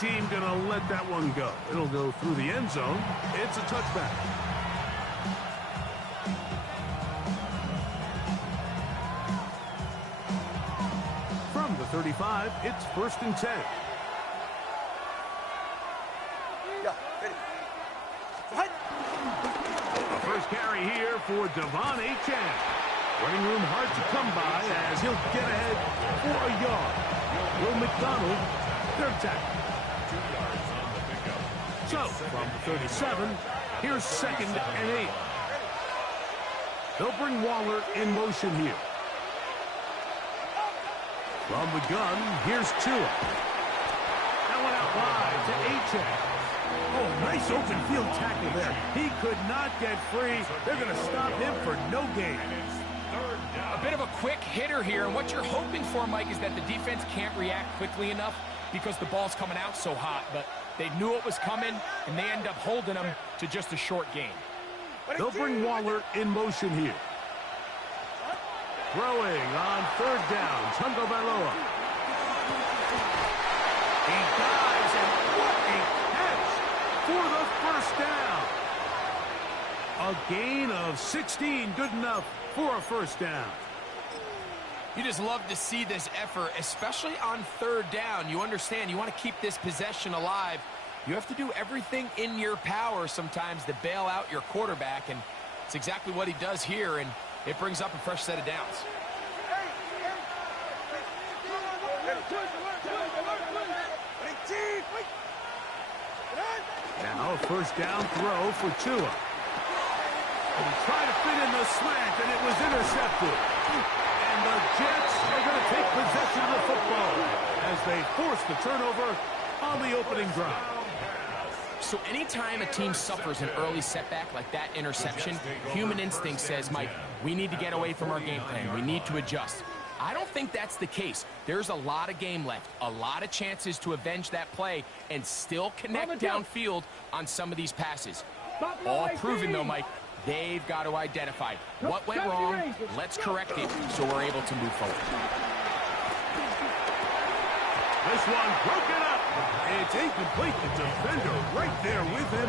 team going to let that one go. It'll go through the end zone. It's a touchback. From the 35, it's 1st and 10. A first carry here for Devon Achane. Running room hard to come by as he'll get ahead for a yard. Will McDonald, third tackle. 2 yards on the pickup. So, from the 37, here's 2nd and 8. They'll bring Waller in motion here. From the gun, here's Tua. That one out wide to Achane. Oh, nice open field tackle there. He could not get free. They're going to stop him for no gain. A bit of a quick hitter here, and what you're hoping for, Mike, is that the defense can't react quickly enough because the ball's coming out so hot, but they knew it was coming, and they end up holding them to just a short gain. They'll bring Waller in motion here. Throwing on 3rd down, Tungo Bailoa. He dives, and what a catch for the 1st down. A gain of 16, good enough for a 1st down. You just love to see this effort, especially on 3rd down. You understand, you want to keep this possession alive. You have to do everything in your power sometimes to bail out your quarterback, and it's exactly what he does here, and it brings up a fresh set of downs. Now a 1st down throw for Tua. And he tried to fit in the slant, and it was intercepted. And the Jets are going to take possession of the football as they force the turnover on the opening drive. So anytime a team suffers an early setback like that interception, human instinct says, Mike, we need to get away from our game plan. We need to adjust. I don't think that's the case. There's a lot of game left, a lot of chances to avenge that play and still connect downfield on some of these passes. All proven, though, Mike, they've got to identify what went wrong, let's correct it so we're able to move forward. This one broken up. It's incomplete. The defender right there with him.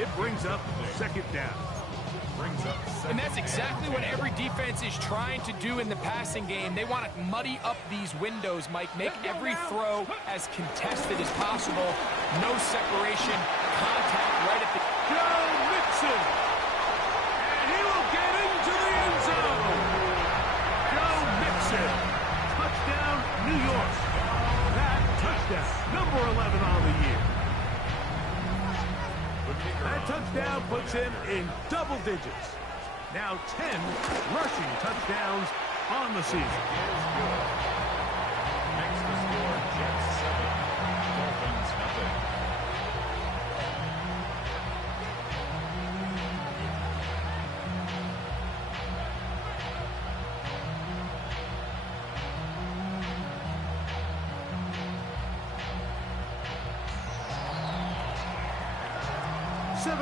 It brings up 2nd down. And that's exactly what every defense is trying to do in the passing game. They want to muddy up these windows, Mike, make every throw as contested as possible. No separation, contact right at the... Joe Mixon. And he will get into the end zone. Joe Mixon. Touchdown, New York. That touchdown, number 11 on the year. That touchdown puts him in double digits. Now 10 rushing touchdowns on the season. Next to score, Jets 7, Dolphins nothing.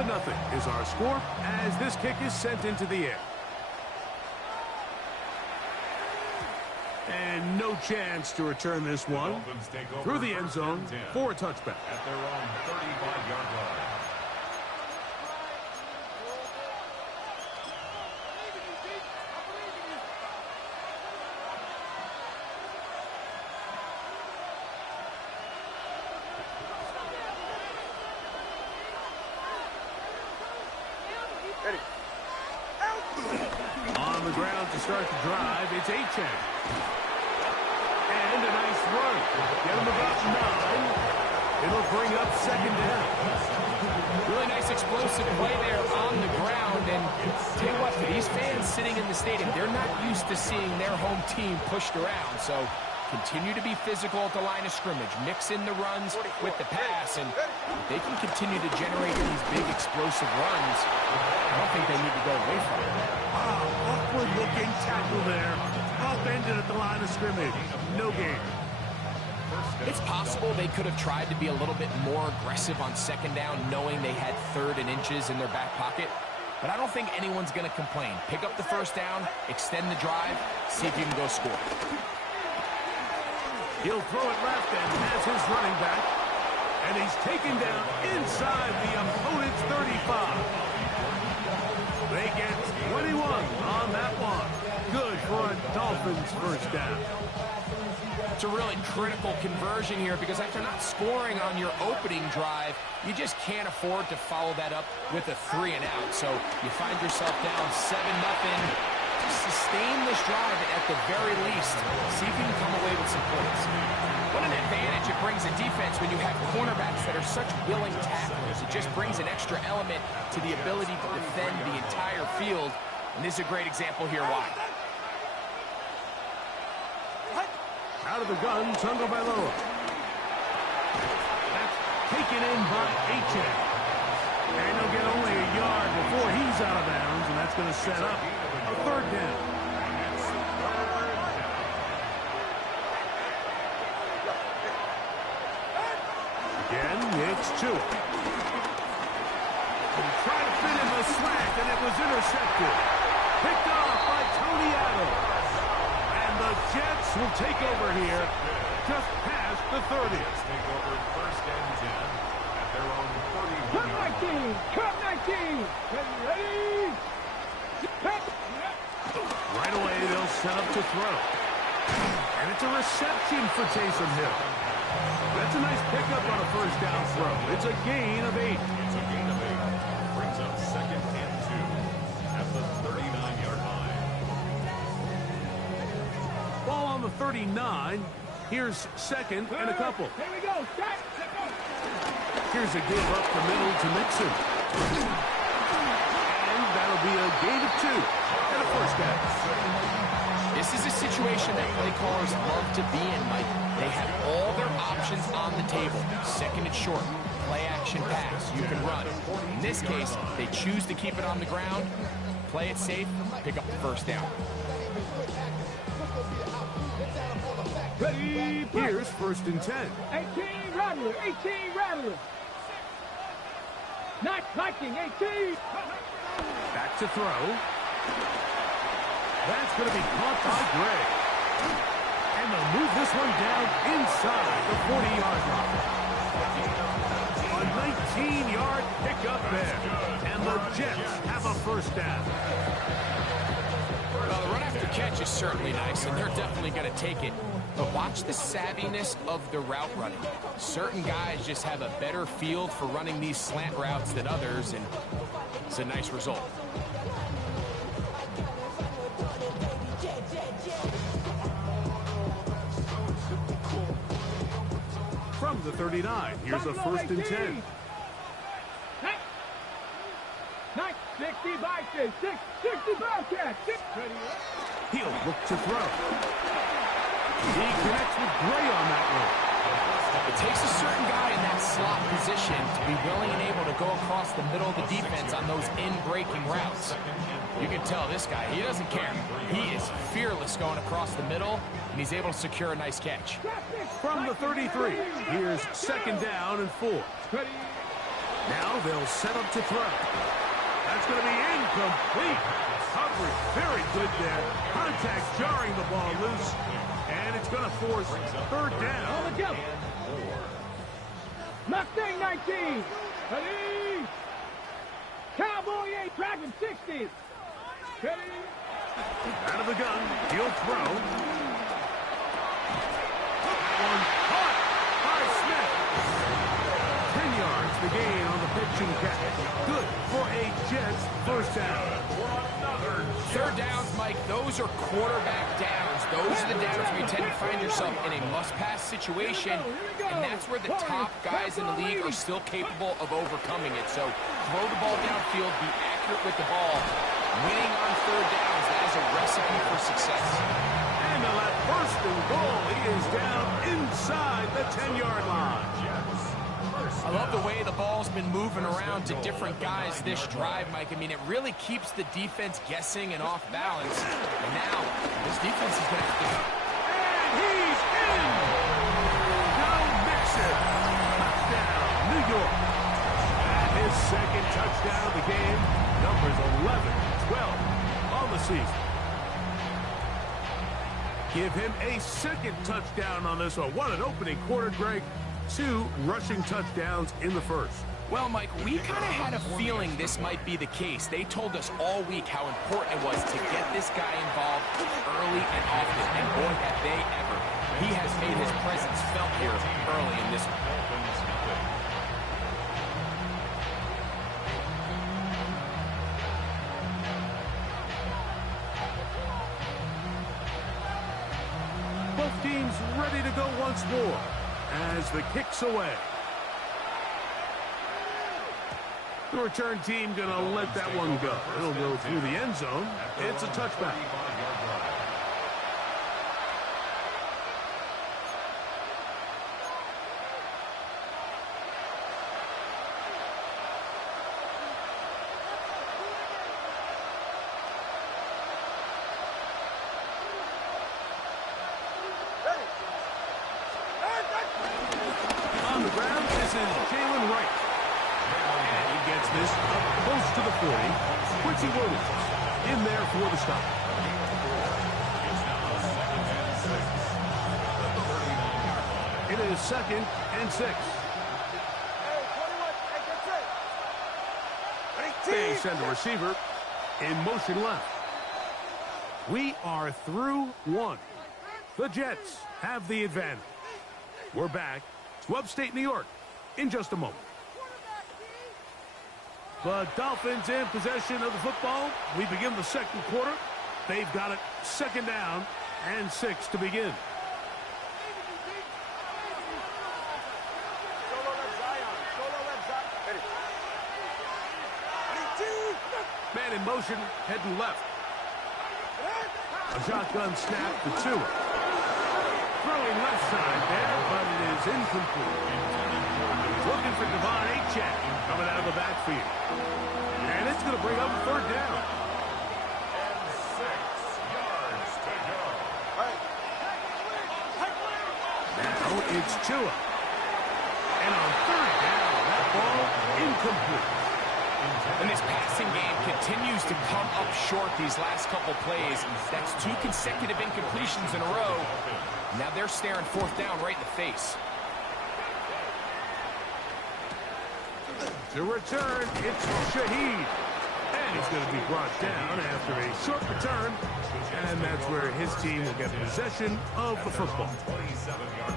Nothing is our score as this kick is sent into the air. And no chance to return this one through the end zone for a touchback. At their own 35-yard line. On the ground to start the drive, it's Achane. And a nice run. Get him about 9. It'll bring up 2nd down. Really nice explosive play there on the ground. And tell you what, for these fans sitting in the stadium, they're not used to seeing their home team pushed around. So continue to be physical at the line of scrimmage. Mix in the runs with the pass. And they can continue to generate these big explosive runs. I don't think they need to go away from it. Awkward-looking tackle there. Upended at the line of scrimmage. No gain. It's possible they could have tried to be a little bit more aggressive on 2nd down, knowing they had 3rd and inches in their back pocket. But I don't think anyone's going to complain. Pick up the 1st down, extend the drive, see if you can go score. He'll throw it left and has his running back. And he's taken down inside the opponent's 35. They get 21 on that one. Good for a Dolphins first down. It's a really critical conversion here because after not scoring on your opening drive, you just can't afford to follow that up with a 3 and out. So you find yourself down 7-0. Just sustain this drive and at the very least, see if you can come away with some points. What an advantage it brings a defense when you have cornerbacks that are such willing tacklers. It just brings an extra element to the ability to defend the entire field. And this is a great example here why. Out of the gun, Tagovailoa. That's taken in by Achane. And he'll get only a yard before he's out of bounds, and that's going to set up a third down. Again, it's Tua. He tried to fit in the slant, and it was intercepted. Picked off by Tony Adams. The Jets will take over here just past the 30. Take over first and 10 at their own 31. Cut 19! Cut 19! Ready? Right away, they'll set up to throw. And it's a reception for Taysom Hill. That's a nice pickup on a first down throw. It's a gain of 8. It's a gain of 8. Brings up second and 2 at the 39-yard line. Ball on the 39. Here's second and a couple. Here we go. Start. Here's a give up the middle to Mixon. And that'll be a gain of 2 and a first down. This is a situation that play callers love to be in, Mike. They have all their options on the table. Second and short, play action pass, you can run. In this case, they choose to keep it on the ground, play it safe, pick up the first down. Ready? Here's first and 10. 18 Rattler. 18 Rattler. Not touching. 18. Back to throw. That's going to be caught by Gray. And they'll move this one down inside the 40-yard line. A 19-yard pickup there. And the Jets have a first down. Well, the run after catch is certainly nice, and they're definitely going to take it. But watch the savviness of the route running. Certain guys just have a better field for running these slant routes than others, and it's a nice result. From the 39, here's a first and 10. 60 Vikings. 60 Bobcats. He'll look to throw. He connects with Gray on that one. It takes a certain guy in that slot position to be willing and able to go across the middle of the defense on those in-breaking routes. You can tell this guy, he doesn't care. He is fearless going across the middle, and he's able to secure a nice catch. From the 33, here's second down and 4. Now they'll set up to throw. That's going to be incomplete. Coverage very good there. Contact jarring the ball loose. And it's going to force third down. On the jump. Mustang 19. Ready? Cowboy 8. Dragon 60. Ready? Out of the gun. He'll throw. One caught by Smith. 10 yards the gain on the pitching catch. Good for a Jets first down. Third downs, Mike, those are quarterback downs. Those are the downs where you tend to find yourself in a must-pass situation, and that's where the top guys in the league are still capable of overcoming it. So throw the ball downfield, be accurate with the ball. Winning on third downs, that is a recipe for success. And on that first and goal, he is down inside the 10-yard line. I love the way the ball's been moving around to different guys this drive, Mike. I mean, it really keeps the defense guessing and off balance. And now, this defense is going to have to... And he's in! Joe Mixon. Touchdown, New York. And his second touchdown of the game. Numbers 11-12 on the season. Give him a second touchdown on this one. What an opening quarter, Greg. 2 rushing touchdowns in the first. Well, Mike, we kind of had a feeling this might be the case. They told us all week how important it was to get this guy involved early and often, and boy, have they ever. He has made his presence felt here early in this one. Both teams ready to go once more as the kick's away. The return team going to let that one go. It'll go through the end zone. It's a touchback. On the ground, this is Jalen Wright. And he gets this up close to the 40. Quincy Williams in there for the stop. It is 2nd and 6. They send a receiver in motion left. We are through 1. The Jets have the advantage. We're back to upstate New York in just a moment. The Dolphins in possession of the football. We begin the second quarter. They've got it 2nd down and 6 to begin. Man in motion, heading left. A shotgun snap to Tua. Throwing left side there, but it is incomplete. Looking for Devon Achane coming out of the backfield. And it's going to bring up 3rd down. And 6 yards to go. Now it's Tua. And on 3rd down, that ball incomplete. And this passing game continues to come up short these last couple plays. That's 2 consecutive incompletions in a row. Now they're staring 4th down right in the face. To return, it's Shaheed. And he's going to be brought down after a short return. And that's where his team will get possession of the football. 27-yard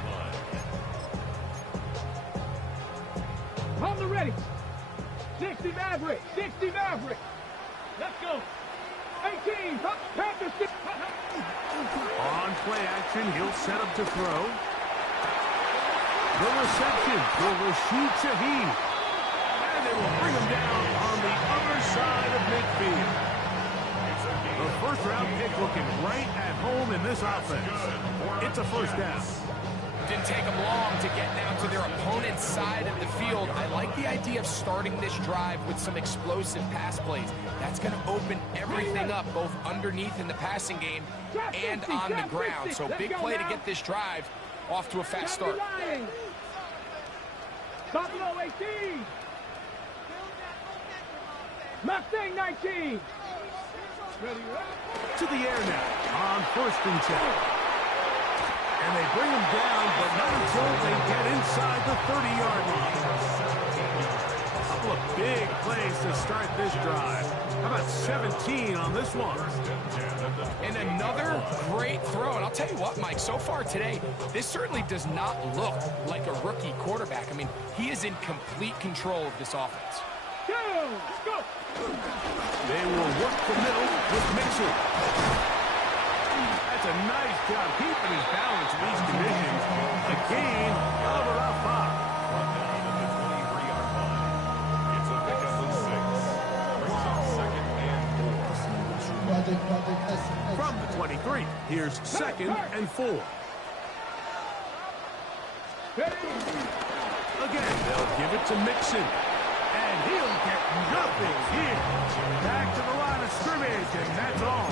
line. On the ready. 60 Maverick. 60 Maverick. Let's go. 18. Panthers. On play action, he'll set up to throw. The reception for Rashid Shaheed. And they will bring him down on the other side of midfield. The first-round pick looking right at home in this offense. It's a 1st down. Didn't take them long to get down to their opponent's side of the field. I like the idea of starting this drive with some explosive pass plays. That's going to open everything up, both underneath in the passing game and on the ground. So big play to get this drive off to a fast start. Buffalo 18. Mustang 19. To the air now on 1st and 10. And they bring him down, but not until they get inside the 30-yard line. A couple of big plays to start this drive. How about 17 on this one? And another great throw. And I'll tell you what, Mike, so far today, this certainly does not look like a rookie quarterback. I mean, he is in complete control of this offense. Go! Let's go! They will work the middle with Mixon. That's a nice job keeping his balance in these conditions. A gain of about 5. Brought down at the 23-yard line. It's a pickup of 6. Brings up 2nd and 4. From the 23, here's 2nd and 4. Again, they'll give it to Mixon. And he'll get nothing here. Back to the line of scrimmage, and that's all.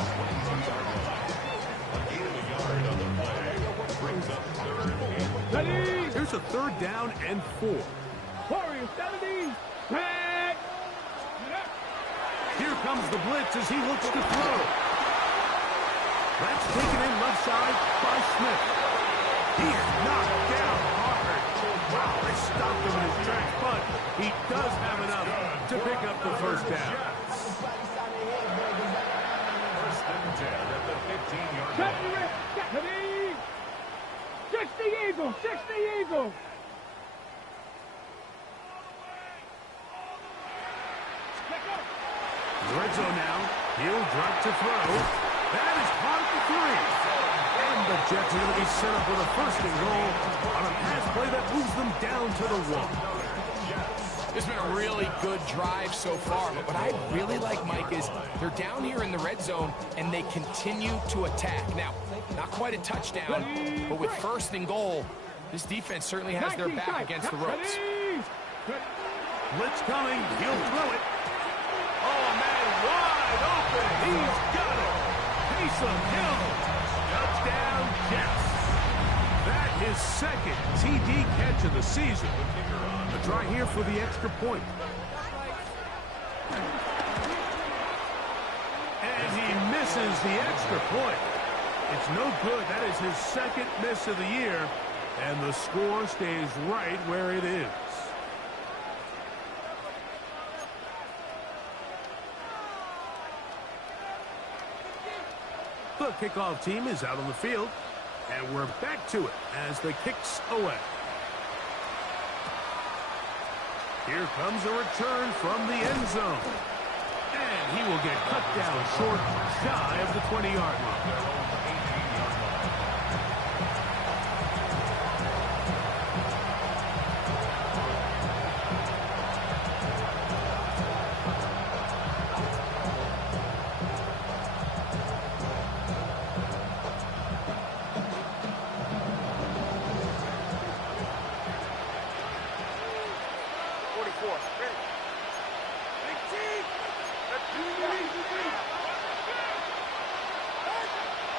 Here's a 3rd down and 4. Warriors 70. Back. Here comes the blitz as he looks to throw. That's taken in left side by Smith. He is knocked down hard. Wow, they stopped him in his tracks, but he does have enough to pick up the first down. First and 10 at the 15-yard Check line. it. 60 Eagles. 60 Eagles. Red zone now. He'll drop to throw. That is caught at the 3. And the Jets are going to be set up with a first and goal on a pass play that moves them down to the 1. This has been a really good drive so far, but what I really like, Mike, is they're down here in the red zone, and they continue to attack. Now, not quite a touchdown, but with first and goal, this defense certainly has their back against the ropes. Blitz coming. He'll throw it. Oh, man, wide open. He's got it. Taysom Hill. Touchdown, Jets. That is second TD catch of the season. A try here for the extra point. And he misses the extra point. It's no good. That is his second miss of the year. And the score stays right where it is. The kickoff team is out on the field. And we're back to it as the kick's away. Here comes a return from the end zone. And he will get cut down short, shy of the 20-yard line.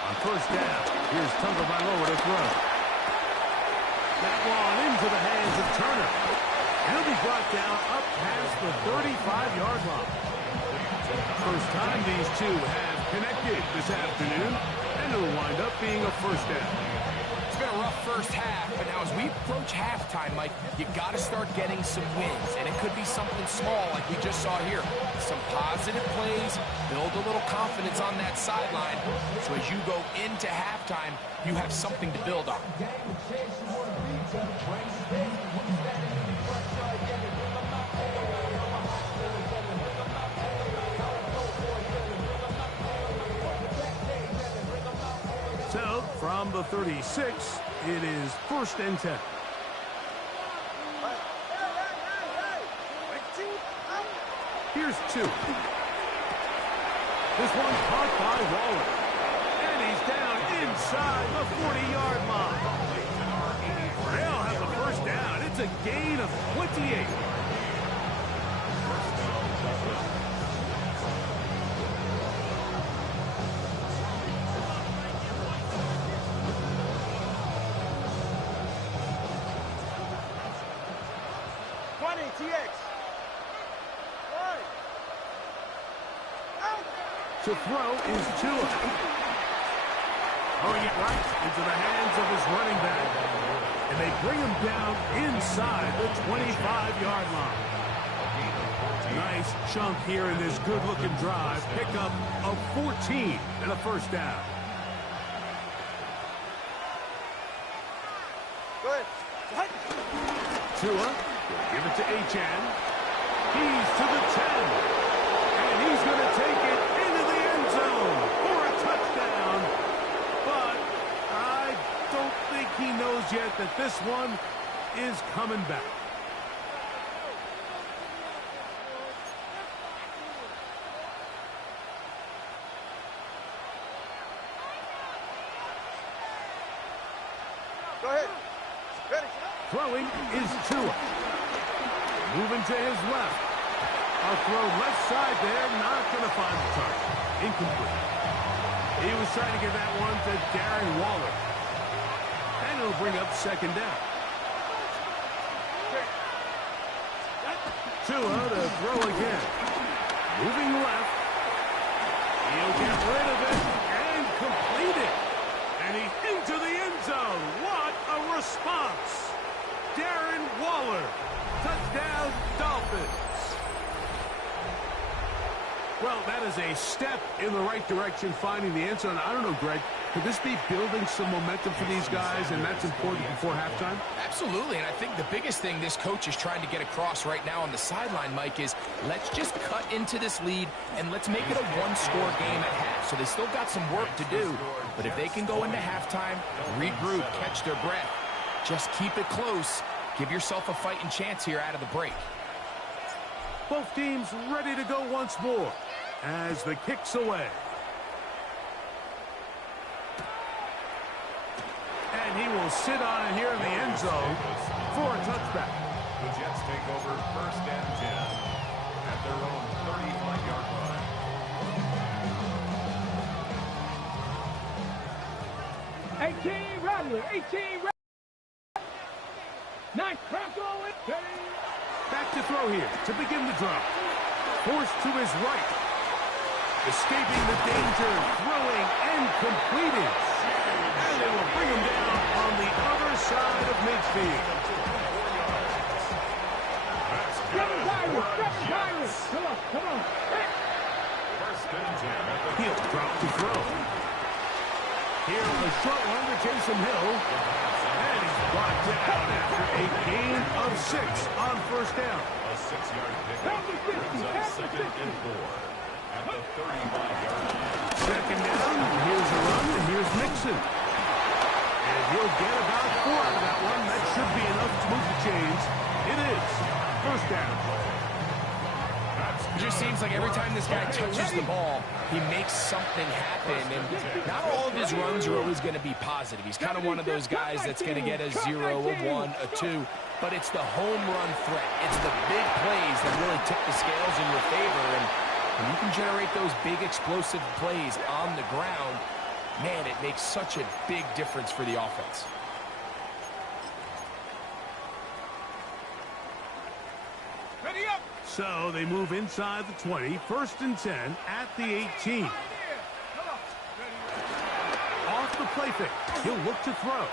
On first down, here's Tagovailoa to throw. That one into the hands of Turner. He'll be brought down up past the 35-yard line. First time these two have connected this afternoon, and it'll wind up being a first down. It's been a rough first half, but now as we approach halftime, Mike, you got to start getting some wins, and it could be something small like we just saw here. Some positive plays, build a little confidence on that sideline, so as you go into halftime, you have something to build on. So, from the 36, it is first and 10. Here's 2. This one caught by Waller. And he's down inside the 40-yard line. They'll have the first down. It's a gain of 28. To throw is Tua. Throwing it right into the hands of his running back. And they bring him down inside the 25-yard line. Nice chunk here in this good-looking drive. Pickup of 14 and a first down. Go ahead. Tua will give it to Achane. He's to the 10. And he's going to take it into the end zone for a touchdown. But I don't think he knows yet that this one is coming back. Go ahead. Ready. Throwing is Tua. Moving to his left. A throw left side there, not going to find the target. Incomplete. He was trying to get that one to Darren Waller. And it'll bring up second down. Tua to throw again. Moving left. He'll get rid of it and complete it. And he's into the end zone. What a response. Darren Waller. Touchdown, Dolphins. Well, that is a step in the right direction, finding the end zone. I don't know, Greg, could this be building some momentum for these guys, and that's important before halftime? Absolutely, and I think the biggest thing this coach is trying to get across right now on the sideline, Mike, is let's just cut into this lead, and let's make it a one-score game at half. So they still got some work to do, but if they can go into halftime, regroup, catch their breath, just keep it close, give yourself a fighting chance here out of the break. Both teams ready to go once more as the kick's away. And he will sit on it here in the end zone for a touchback. The Jets take over 1st and 10 at their own 35-yard line. 18 Rattler, 18 Rattler. Nice crackle. Back to throw here to begin the drive. Forced to his right. Escaping the danger, throwing and completing. And they will bring him down on the other side of midfield. Seven Pirates. Come on. He'll drop to throw. Here on a short one to Taysom Hill. And he's brought down after a gain of 6 on 1st down. A 6-yard pickup brings up 2nd and 4 at the 35-yard line. 2nd down, here's a run, and here's Mixon. And he'll get about 4 out of that one. That should be enough to move the chains. It is 1st down. It just seems like every time this guy touches the ball, he makes something happen. And not all of his runs are always going to be positive. He's kind of one of those guys that's going to get a 0, a 1, a 2. But it's the home run threat. It's the big plays that really tip the scales in your favor. And when you can generate those big explosive plays on the ground, man, it makes such a big difference for the offense. Ready up. So they move inside the 20, 1st and 10 at the 18. Off the play fake. He'll look to throw.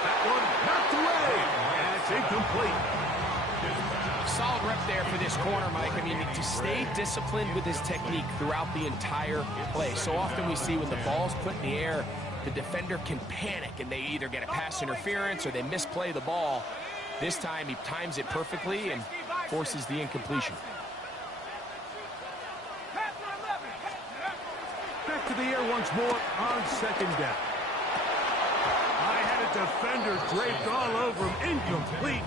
That one knocked away. And it's incomplete. Solid rep there for this corner, Mike. I mean, to stay disciplined with his technique throughout the entire play. So often we see when the ball's put in the air, the defender can panic and they either get a pass interference or they misplay the ball. This time he times it perfectly and forces the incompletion. Back to the air once more on 2nd down. I had a defender draped all over him. Incomplete.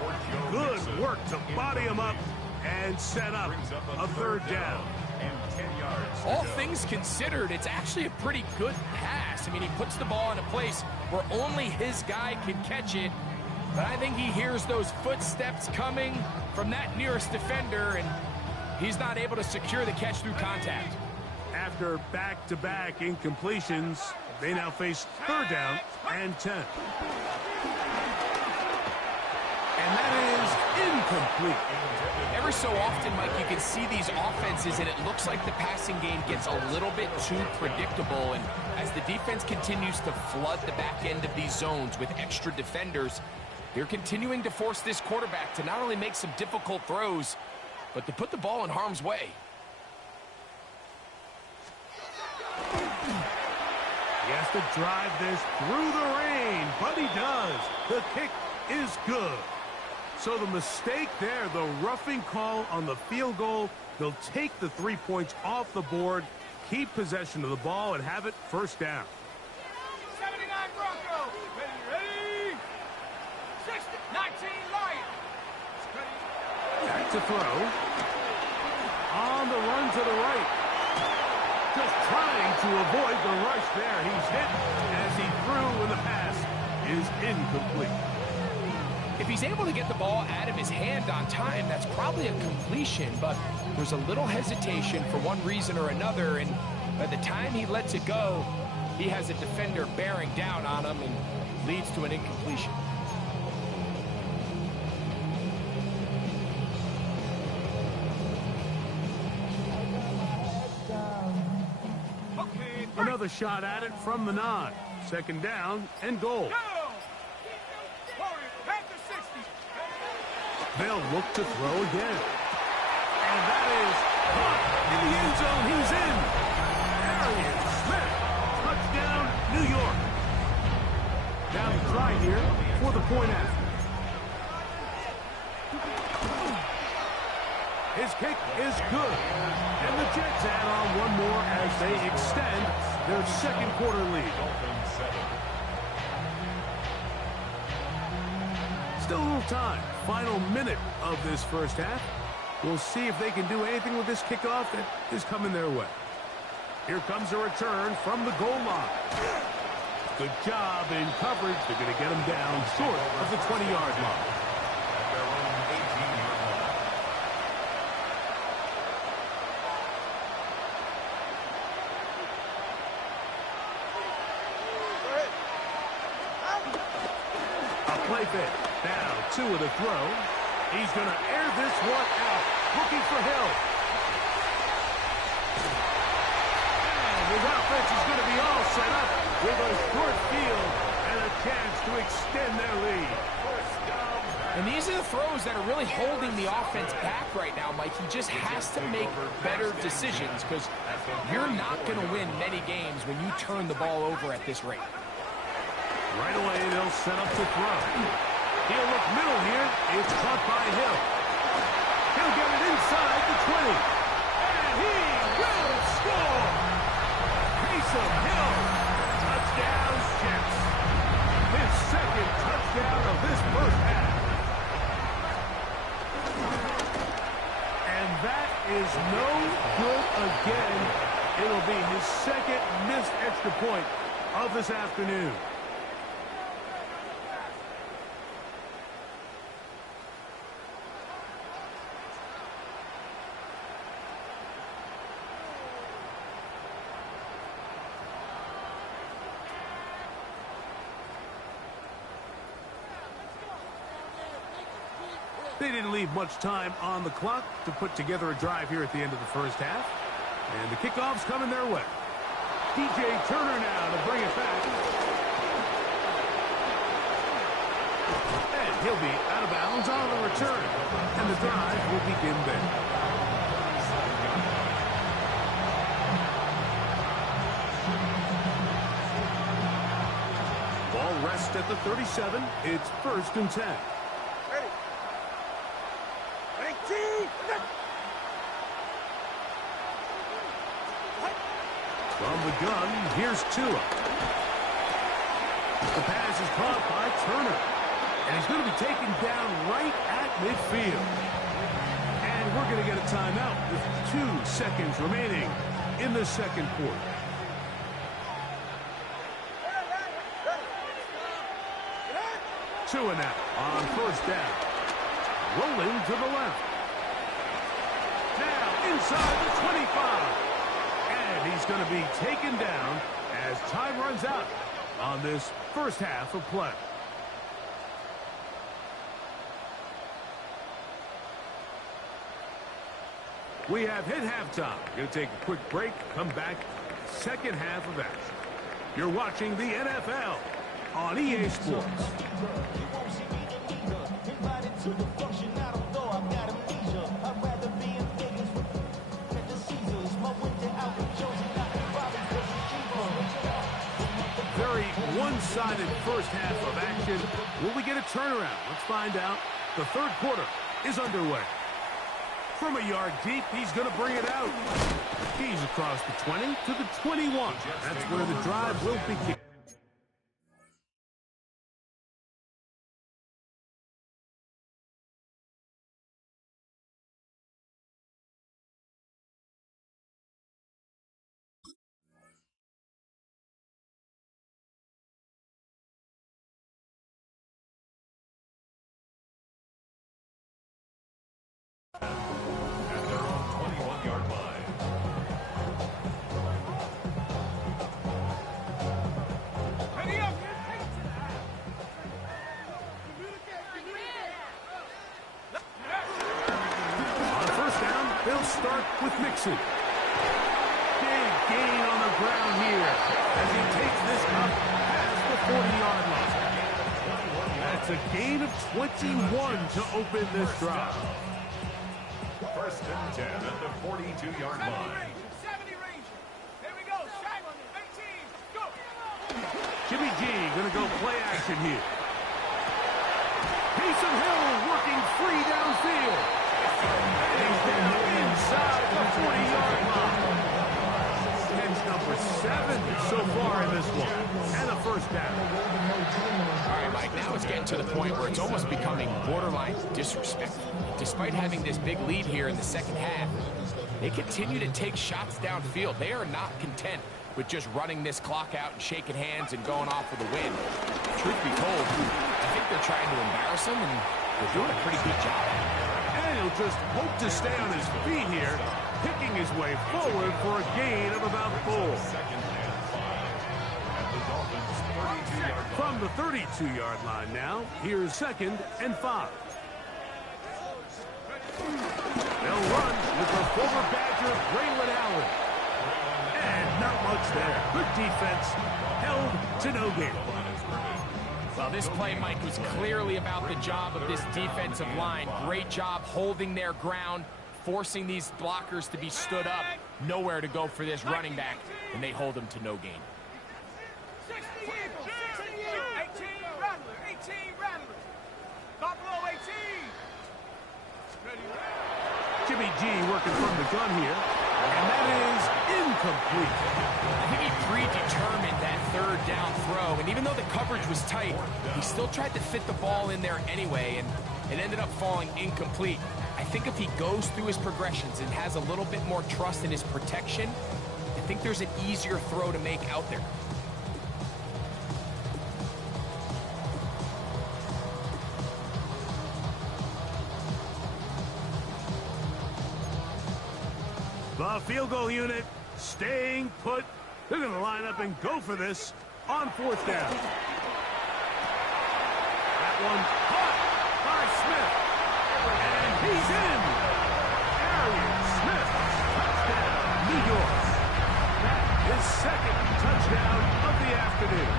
Good work to body him up and set up a 3rd down. And 10 yards. All things considered, it's actually a pretty good pass. I mean, he puts the ball in a place where only his guy can catch it. But I think he hears those footsteps coming from that nearest defender, and he's not able to secure the catch through contact. After back-to-back incompletions, they now face 3rd down and 10. And that is incomplete. Every so often, Mike, you can see these offenses, and it looks like the passing game gets a little bit too predictable. And as the defense continues to flood the back end of these zones with extra defenders, they're continuing to force this quarterback to not only make some difficult throws, but to put the ball in harm's way. He has to drive this through the rain, but he does. The kick is good. So the mistake there, the roughing call on the field goal, they'll take the 3 points off the board, keep possession of the ball, and have it 1st down. 79 Broncos. Ready. 60, 19 Lions. Back to throw. On the run to the right. Just trying to avoid the rush there. He's hit as he threw, and the pass is incomplete. If he's able to get the ball out of his hand on time, that's probably a completion, but there's a little hesitation for one reason or another, and by the time he lets it go, he has a defender bearing down on him and leads to an incompletion. Another shot at it from the 9. 2nd down and goal. They'll look to throw again. And that is caught in the end zone. He's in. Arian Smith. Touchdown, New York. Now the try here for the point after. His kick is good. And the Jets add on one more as they extend their second quarter lead. Still a little time. Final minute of this first half. We'll see if they can do anything with this kickoff that is coming their way. Here comes a return from the goal line. Good job in coverage. They're going to get him down short of the 20-yard line. A play fake. Now, two of the throw. He's going to air this one out, looking for help. And his offense is going to be all set up with a short field and a chance to extend their lead. And these are the throws that are really holding the offense back right now, Mike. He just has to make better decisions because you're not going to win many games when you turn the ball over at this rate. Right away, they'll set up to throw. He'll look middle here. It's caught by Hill. He'll get it inside the 20. And he will score. Taysom Hill. Touchdown, Jets. His second touchdown of this first half. And that is no good again. It'll be his second missed extra point of this afternoon. They didn't leave much time on the clock to put together a drive here at the end of the first half. And the kickoff's coming their way. DJ Turner now to bring it back. And he'll be out of bounds on the return. And the drive will begin there. Ball rests at the 37. It's 1st and 10. From the gun, here's Tua. The pass is caught by Turner. And he's going to be taken down right at midfield. And we're going to get a timeout with 2 seconds remaining in the second quarter. Tua now on 1st down. Rolling to the left. Now inside the 25. And he's going to be taken down as time runs out on this first half of play. We have hit halftime. Going to take a quick break, come back, second half of action. You're watching the NFL on EA Sports. Very one-sided first half of action. Will we get a turnaround? Let's find out. The third quarter is underway. From a yard deep, he's going to bring it out. He's across the 20 to the 21. That's where the drive will begin. At their own 21-yard line. Ready up! On 1st down, they'll start with Mixon. Big gain on the ground here as he takes this up past the 40-yard line. That It's a gain of 21 to open this drive. First and 10 at the 42-yard line. 70 range. Here we go. Shaq, 18. Go. Jimmy G going to go play action here. Taysom Hill working free downfield. And he's down inside the 40-yard line. Catch number 7 so far in this one. And a first down. All right, Mike, now it's getting to the point where it's almost becoming borderline disrespectful. Despite having this big lead here in the second half, they continue to take shots downfield. They are not content with just running this clock out and shaking hands and going off with a win. Truth be told, I think they're trying to embarrass him, and they're doing a pretty good job. And he'll just hope to stay on his feet here, picking his way forward for a gain of about 4. Second and 5 at the Dolphins' 32-yard line. From the 32-yard line now, here's 2nd and 5. They'll run with the former Badger, Braylon Allen. And not much there. Good defense, held to no gain. Well, this play, Mike, was clearly about the job of this defensive line. Great job holding their ground, forcing these blockers to be stood up. Nowhere to go for this running back, and they hold him to no gain. 60 Eagles. 18 Rattler. 18 Rattler. Buffalo 18. Jimmy G working from the gun here, and that is incomplete. I think he predetermined that third down throw, and even though the coverage was tight, he still tried to fit the ball in there anyway, and it ended up falling incomplete. I think if he goes through his progressions and has a little bit more trust in his protection, I think there's an easier throw to make out there. The field goal unit staying put. They're going to line up and go for this on 4th down. That one caught by Smith. And he's in. Arian Smith, touchdown, New York. His 2nd touchdown of the afternoon.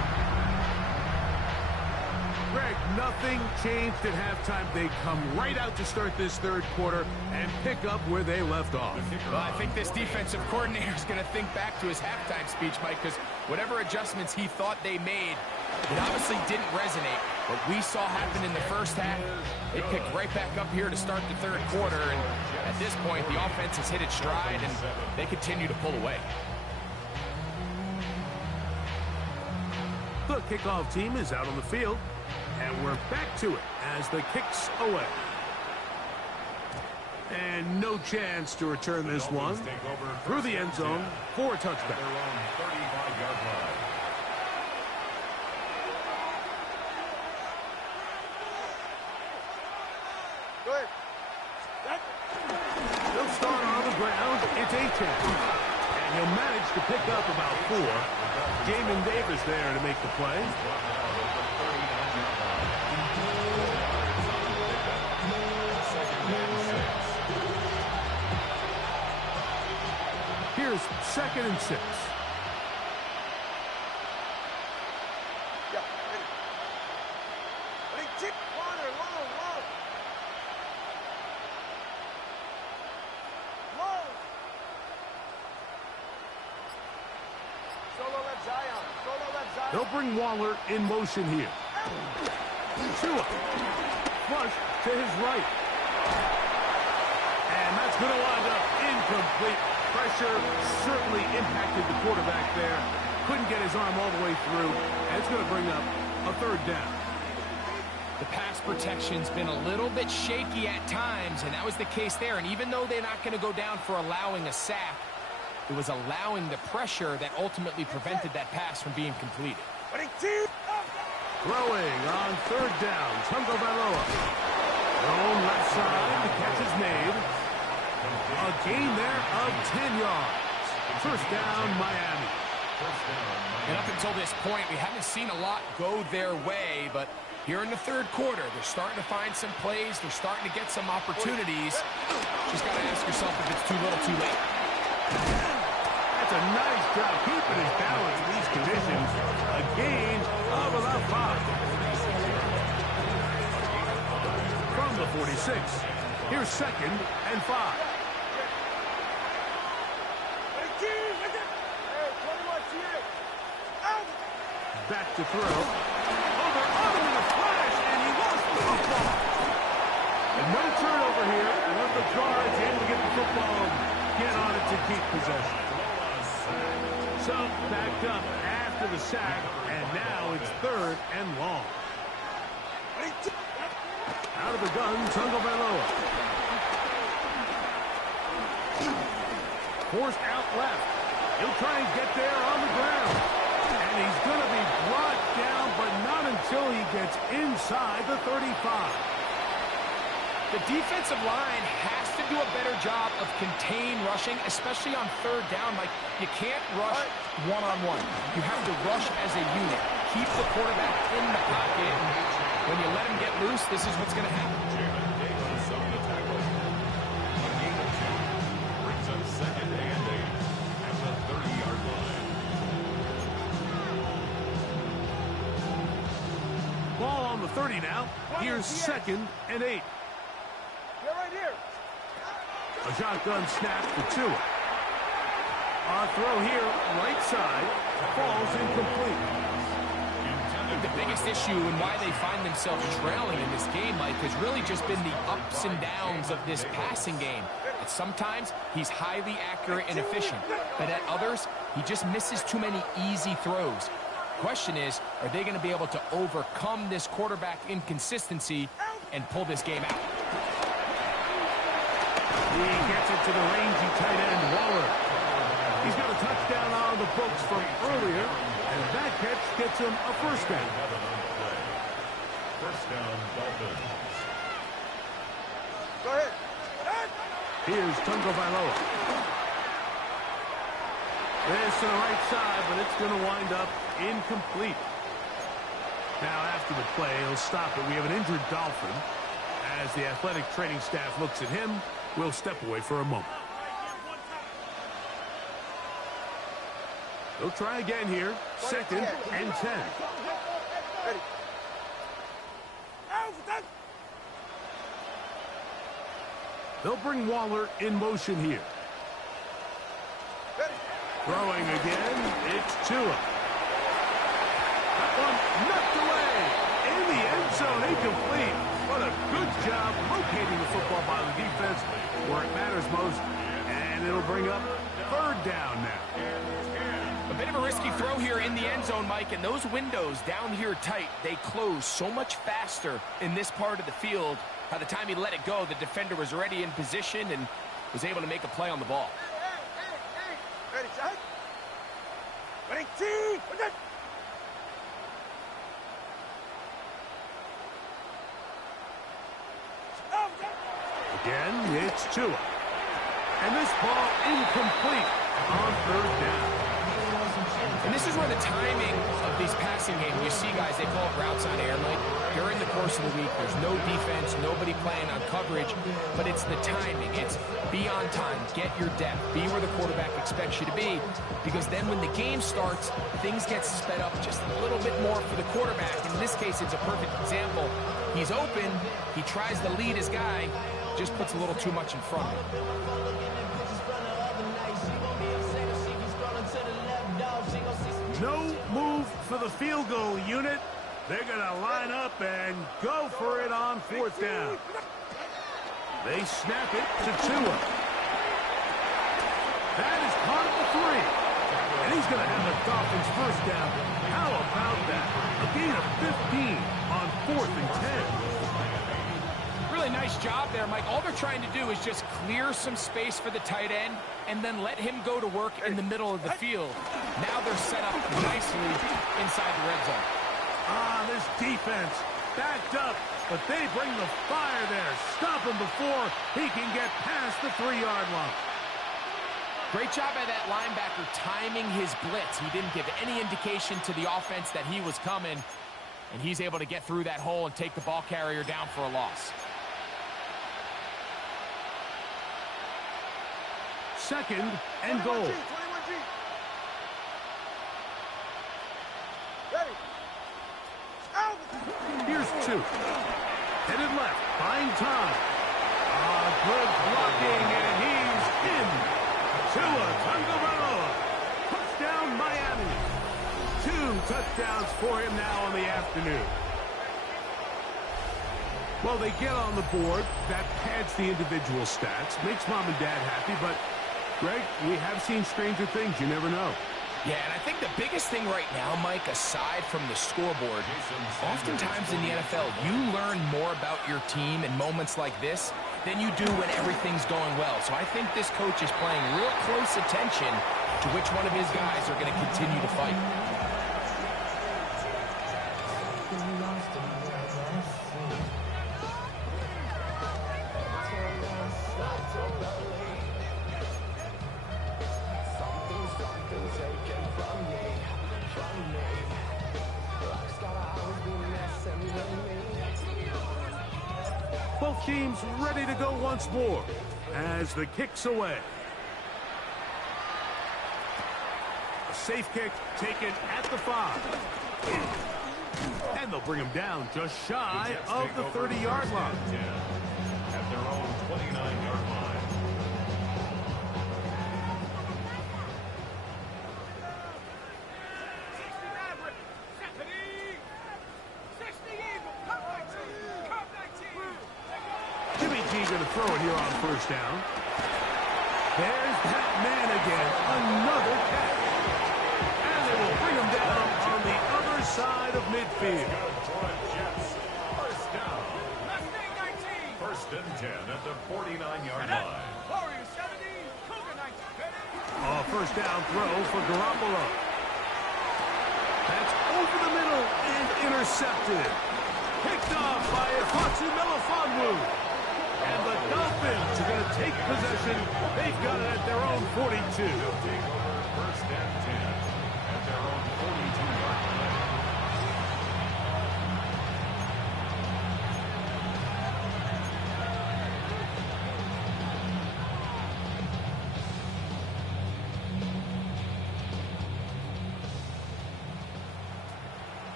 Greg, nothing changed at halftime. They come right out to start this 3rd quarter and pick up where they left off. Well, I think this defensive coordinator is going to think back to his halftime speech, Mike, because whatever adjustments he thought they made, it obviously didn't resonate. What we saw happen in the first half, they picked right back up here to start the 3rd quarter, and at this point, the offense has hit its stride, and they continue to pull away. The kickoff team is out on the field, and we're back to it as the kick's away. And no chance to return this one through the end zone for a touchback. Their own 35-yard line. Go ahead. They'll start on the ground. It's Achane. And he'll manage to pick up about 4. Jamin Davis there to make the play. Here's 2nd and 6. Yeah, ready. Ready, tip, corner, long, long. Long. Solo left Zion. Solo left Zion. They'll bring Waller in motion here. Tua. Flush to his right. And that's going to wind up incomplete. Pressure certainly impacted the quarterback there. Couldn't get his arm all the way through. And it's going to bring up a 3rd down. The pass protection's been a little bit shaky at times, and that was the case there. And even though they're not going to go down for allowing a sack, it was allowing the pressure that ultimately prevented that pass from being completed. Ready, tip. Throwing on 3rd down. Tungo Bailoa. Thrown left side. The catch is made. A gain there of 10 yards. First down, Miami. And up until this point, we haven't seen a lot go their way, but here in the 3rd quarter, they're starting to find some plays. They're starting to get some opportunities. Just got to ask yourself if it's too little, too late. That's a nice job keeping his balance in these conditions. A gain of about 5. from the 46. Here's 2nd and 5. Back to throw. Oh, they're on him in a flash, and he lost the football. And no turnover here. And let the guards able to get the football and get on it to keep possession. So, backed up after the sack, and now it's 3rd and long. Out of the gun, Tagovailoa. Forced out left. He'll try and get there on the ground. And he's going to be brought down, but not until he gets inside the 35. The defensive line has to do a better job of contain rushing, especially on 3rd down. Like, you can't rush one-on-one. You have to rush as a unit. Keep the quarterback in the pocket. When you let him get loose, this is what's going to happen. Jamin Davis on the tackle. A gain of 2. Brings up 2nd and 8 at the 30-yard line. Ball on the 30 now. Here's 2nd and 8. Right here. A shotgun snap to Tua. On throw here, right side, falls incomplete. The biggest issue and why they find themselves trailing in this game, Mike, has really just been the ups and downs of this passing game. And sometimes he's highly accurate and efficient, but at others, he just misses too many easy throws. Question is, are they going to be able to overcome this quarterback inconsistency and pull this game out? He gets it to the rangy tight end, Waller. He's got a touchdown on the books from earlier, and that catch gets him a 1st down. First down, Dolphins. Go ahead. Here's Tagovailoa. This to the right side, but it's going to wind up incomplete. Now, after the play, he'll stop it. We have an injured Dolphin. As the athletic training staff looks at him, we'll step away for a moment. They'll try again here. 2nd and 10. Ready. They'll bring Waller in motion here. Ready. Throwing again, it's Tua. That one knocked away. In the end zone, incomplete. What a good job locating the football by the defense where it matters most. And it'll bring up 3rd down now. A bit of a risky throw here in the end zone, Mike, and those windows down here tight, they close so much faster in this part of the field. By the time he let it go, the defender was already in position and was able to make a play on the ball. Ready, shot. Ready, two. Again, it's Tua. And this ball incomplete on 3rd down. And this is where the timing of these passing games, you see guys, they call it routes on air, Mike. During the course of the week, there's no defense, nobody playing on coverage, but it's the timing. It's be on time, get your depth, be where the quarterback expects you to be, because then when the game starts, things get sped up just a little bit more for the quarterback. In this case, it's a perfect example. He's open, he tries to lead his guy, just puts a little too much in front of him. No move for the field goal unit. They're going to line up and go for it on 4th down. They snap it to Tua. That is caught at the 3. And he's going to have the Dolphins' 1st down. How about that? A gain of 15 on 4th and 10. Really nice job there, Mike. All they're trying to do is just clear some space for the tight end and then let him go to work in the middle of the field. Now they're set up nicely inside the red zone. This defense backed up, but they bring the fire there. Stop him before he can get past the 3-yard line. Great job by that linebacker timing his blitz. He didn't give any indication to the offense that he was coming, and he's able to get through that hole and take the ball carrier down for a loss. 2nd and goal. 21G. Ready. Out. Here's 2. Headed left, buying time. Good blocking, and he's in. Tua Tagovailoa. Touchdown, Miami. 2 touchdowns for him now on the afternoon. Well, they get on the board. That pads the individual stats. Makes mom and dad happy, but, Greg, we have seen stranger things. You never know. Yeah, and I think the biggest thing right now, Mike, aside from the scoreboard, oftentimes in the NFL, you learn more about your team in moments like this than you do when everything's going well. So I think this coach is paying real close attention to which one of his guys are going to continue to fight. Both teams ready to go once more as the kick's away. A safe kick taken at the 5. And they'll bring him down just shy of the 30-yard line. At their own 29-yard line. Going to throw it here on first down. There's that man again. Another catch. And they will bring him down on the other side of midfield. First down. First and 10 at the 49-yard line. First down throw for Garoppolo. That's over the middle and intercepted. Picked off by Ifuatu Melifonwu. And the Dolphins are going to take possession. They've got it at their own 42. First and 10 at their own 42-yard line.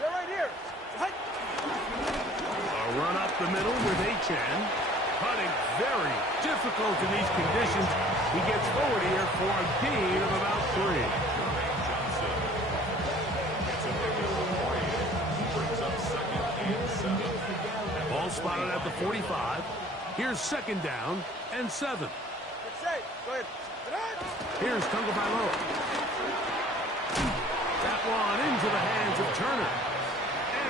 They're right here. Run up the middle with Achane. Cutting very difficult in these conditions. He gets forward here for a gain of about 3. Johnson. It's a big for you. Brings up second and 7. Ball spotted at the 45. Here's second down and 7. It's safe. Go ahead. Here's Tagovailoa. That one into the hands of Turner.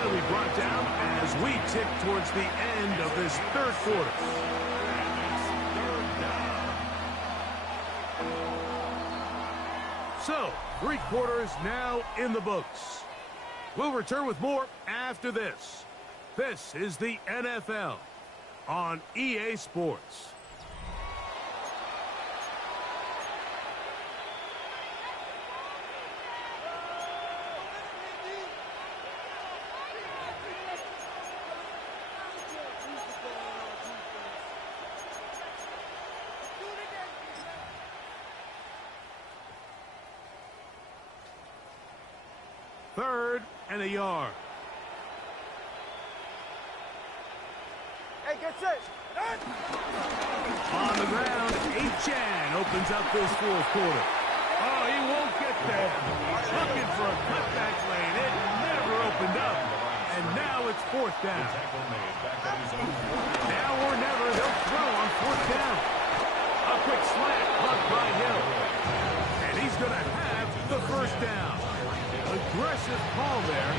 And we brought down as we tick towards the end of this third quarter. So, 3 quarters now in the books. We'll return with more after this. This is the NFL on EA Sports. Third and a yard. Hey, get set. On the ground, Achane opens up this fourth quarter. Oh, he won't get there. Looking for a cutback lane. It never opened up. And now it's fourth down. Now or never, they'll throw on fourth down. A quick slant blocked by Hill. And he's going to have the first down. Aggressive call there.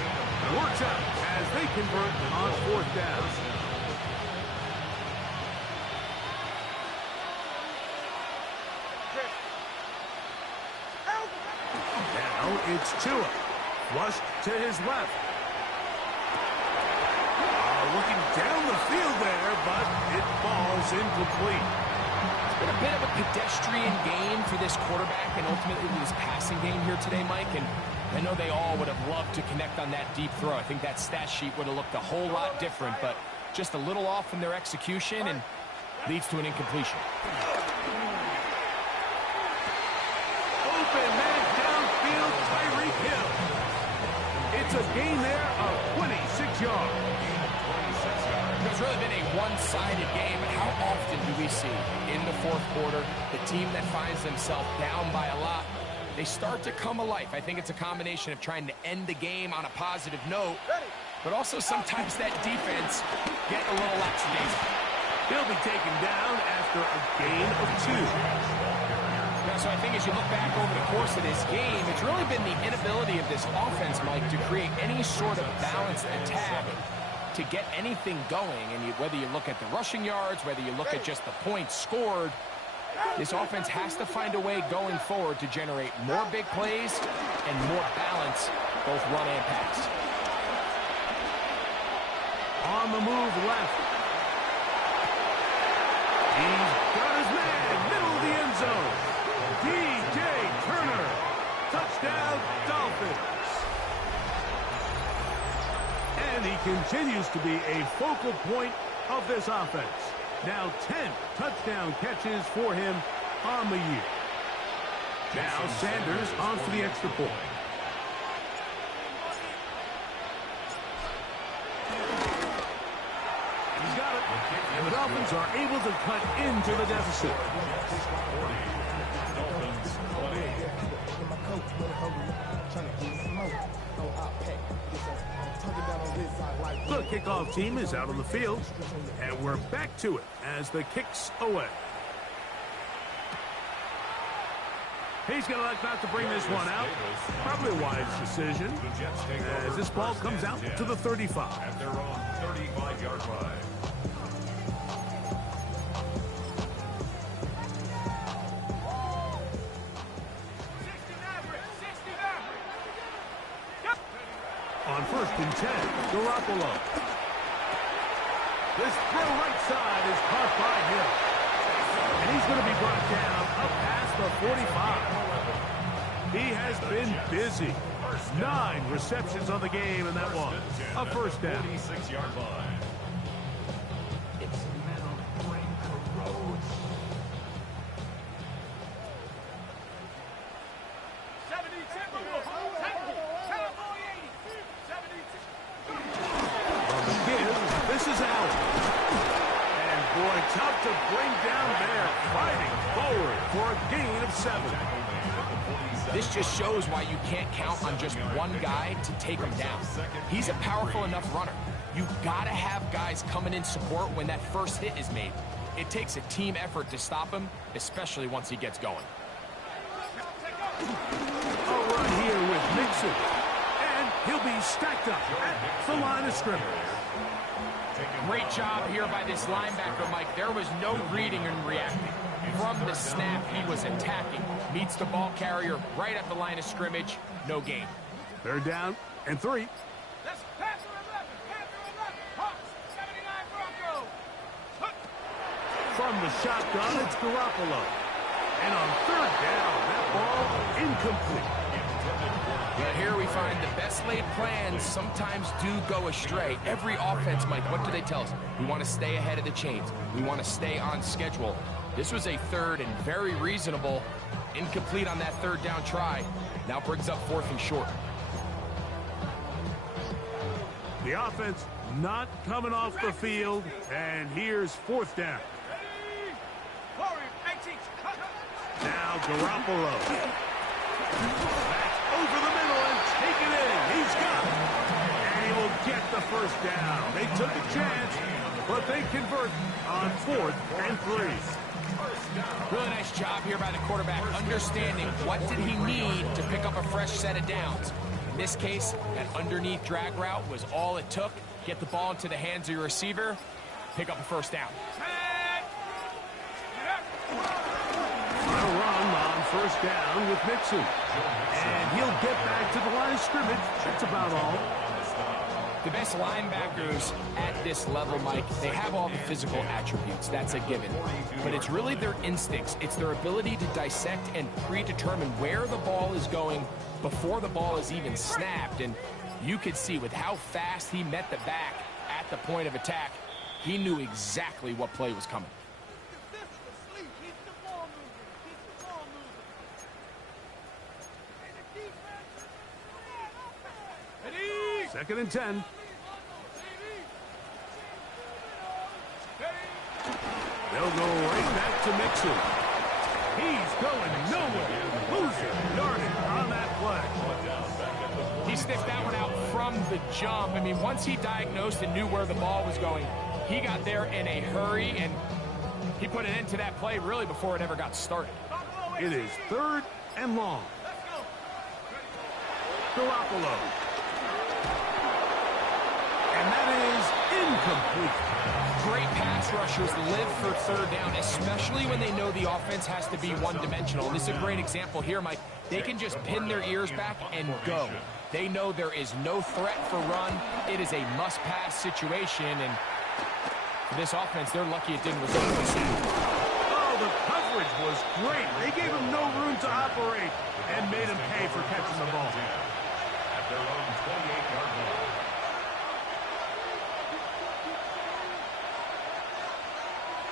Works out as they convert on fourth down. Now it's Tua. Flushed to his left. Looking down the field there, but it falls incomplete. It's been a bit of a pedestrian game for this quarterback and ultimately this passing game here today, Mike. And I know they all would have loved to connect on that deep throw. I think that stat sheet would have looked a whole lot different, but just a little off in their execution and leads to an incompletion. Open man downfield, Tyreek Hill. It's It's a gain there of 26 yards. It's really been a one-sided game, but how often do we see in the fourth quarter the team that finds themselves down by a lot, they start to come alive? I think it's a combination of trying to end the game on a positive note, but also sometimes that defense get a little lackadaisical. He'll be taken down after a gain of 2. So I think as you look back over the course of this game, it's really been the inability of this offense, Mike, to create any sort of balanced attack to get anything going. And whether you look at the rushing yards, whether you look at just the points scored, this offense has to find a way going forward to generate more big plays and more balance, both run and pass. On the move left. He's got his man, middle of the end zone. D.J. Turner, touchdown Dolphins. And he continues to be a focal point of this offense. Now 10 touchdown catches for him on the year. Now Sanders on for the extra point. He's got it. And the Dolphins are able to cut into the deficit. The kickoff team is out on the field, and we're back to it as the kick's away. He's going to elect not to bring this one out. Probably a wise decision as this ball comes out to the 35. At their own 35-yard line. On 1st and 10, Garoppolo. This throw right side is caught by Hill. And he's going to be brought down up past the 45. He has been busy. 9 receptions on the game, and that one a first down. 46-yard line. Tough to bring down there, fighting forward for a gain of 7. This just shows why you can't count on just one guy to take him down. He's a powerful enough runner. You've got to have guys coming in support when that first hit is made. It takes a team effort to stop him, especially once he gets going. A run here with Mixon, and he'll be stacked up at the line of scrimmage. Great job here by this linebacker, Mike. There was no reading and reacting. From the snap, he was attacking. Meets the ball carrier right at the line of scrimmage. No gain. 3rd down and 3. That's Panther 11. Panther 11. Hawks 79 Broncos. From the shotgun, it's Garoppolo. And on 3rd down, that ball incomplete. But here we find the best laid plans sometimes do go astray. Every offense, Mike, what do they tell us? We want to stay ahead of the chains. We want to stay on schedule. This was a 3rd and very reasonable. Incomplete on that 3rd down try. Now brings up 4th and short. The offense not coming off the field, and here's 4th down. Now Garoppolo. Back over the middle and take it in. He's got it. And he will get the first down. They took a chance, but they convert on 4th and 3. Really nice job here by the quarterback, understanding what did he need to pick up a fresh set of downs. In this case, that underneath drag route was all it took. Get the ball into the hands of your receiver, pick up a first down. Final run on 1st down with Mixon. And he'll get back to the line of scrimmage. That's about all. The best linebackers at this level, Mike, they have all the physical attributes. That's a given. But it's really their instincts. It's their ability to dissect and predetermine where the ball is going before the ball is even snapped. And you could see with how fast he met the back at the point of attack, he knew exactly what play was coming. Ready? 2nd and 10. They'll go right back to Mixon. He's going nowhere. Losing yardage on that play. He sniffed that one out from the jump. I mean, once he diagnosed and knew where the ball was going, he got there in a hurry, and he put an end to that play really before it ever got started. It is 3rd and long. Garoppolo. And that is incomplete. Great pass rushers live for 3rd down, especially when they know the offense has to be one-dimensional. This is a great example here, Mike. They can just pin their ears back and go. They know there is no threat for run. It is a must-pass situation, and for this offense, they're lucky it didn't result in a sack. Oh, the coverage was great. They gave him no room to operate and made him pay for catching the ball. At their own 28-yard line.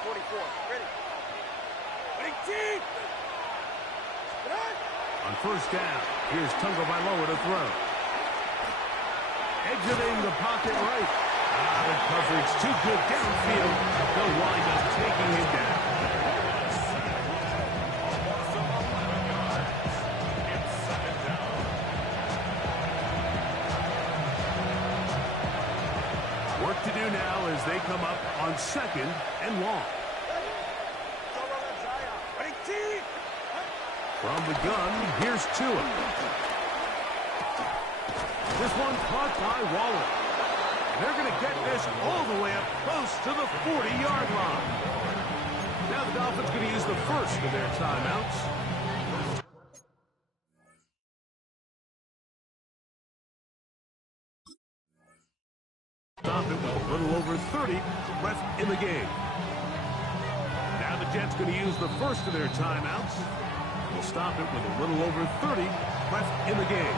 44. Ready. Ready, team. On 1st down, here's Tagovailoa to throw. Exiting the pocket right. The coverage too good downfield. They'll wind up taking him down. Work to do now as they come up on 2nd and long. Ready, team. From the gun, here's Tua. This one caught by Waller. They're going to get this all the way up close to the 40-yard line. Now the Dolphins going to use the first of their timeouts. Stop it with a little over 30 left in the game. Now the Jets going to use the first of their timeouts. We'll stop it with a little over 30 left in the game.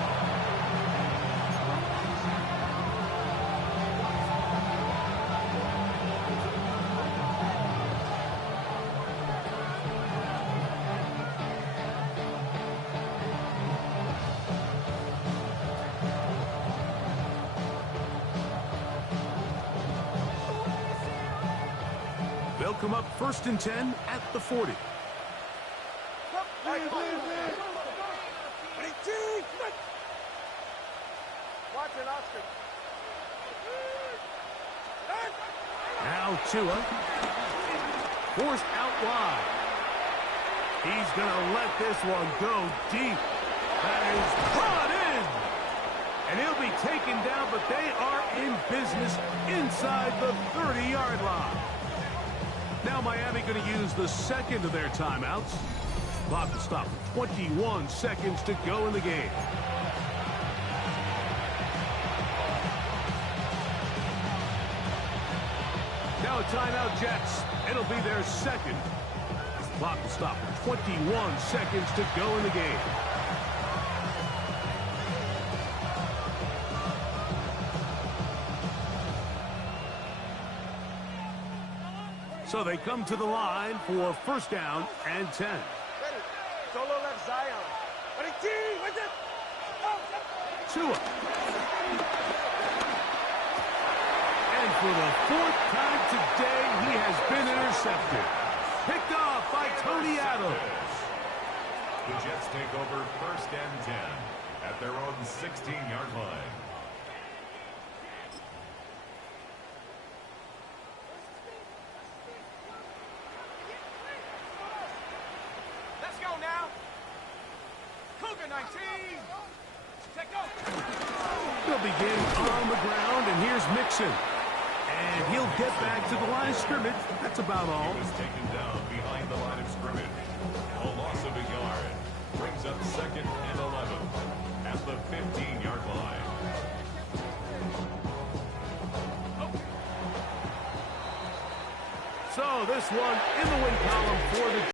They'll come up 1st and 10 at the 40. Ready, team. Watch it, Oscar. Now Tua. Forced out wide. He's going to let this one go deep. That is brought in. And he'll be taken down, but they are in business inside the 30-yard line. Now Miami going to use the second of their timeouts. Clock will stop with 21 seconds to go in the game. Now a timeout, Jets. It'll be their second. Clock will stop with 21 seconds to go in the game. So they come to the line for 1st down and 10. Ready. Solo left Zion. Ready, team. What's it? Tua. And for the 4th time today, he has been intercepted. Picked off by Tony Adams. The Jets take over 1st and 10 at their own 16-yard line. Let's go now. Cougar 19. Take go. They'll begin on the ground, and here's Mixon. And he'll get back to the line of scrimmage. That's about all. He was taken down behind the line of scrimmage. A loss of a yard brings up 2nd and 11 at the 15-yard line. So this one in the win column for the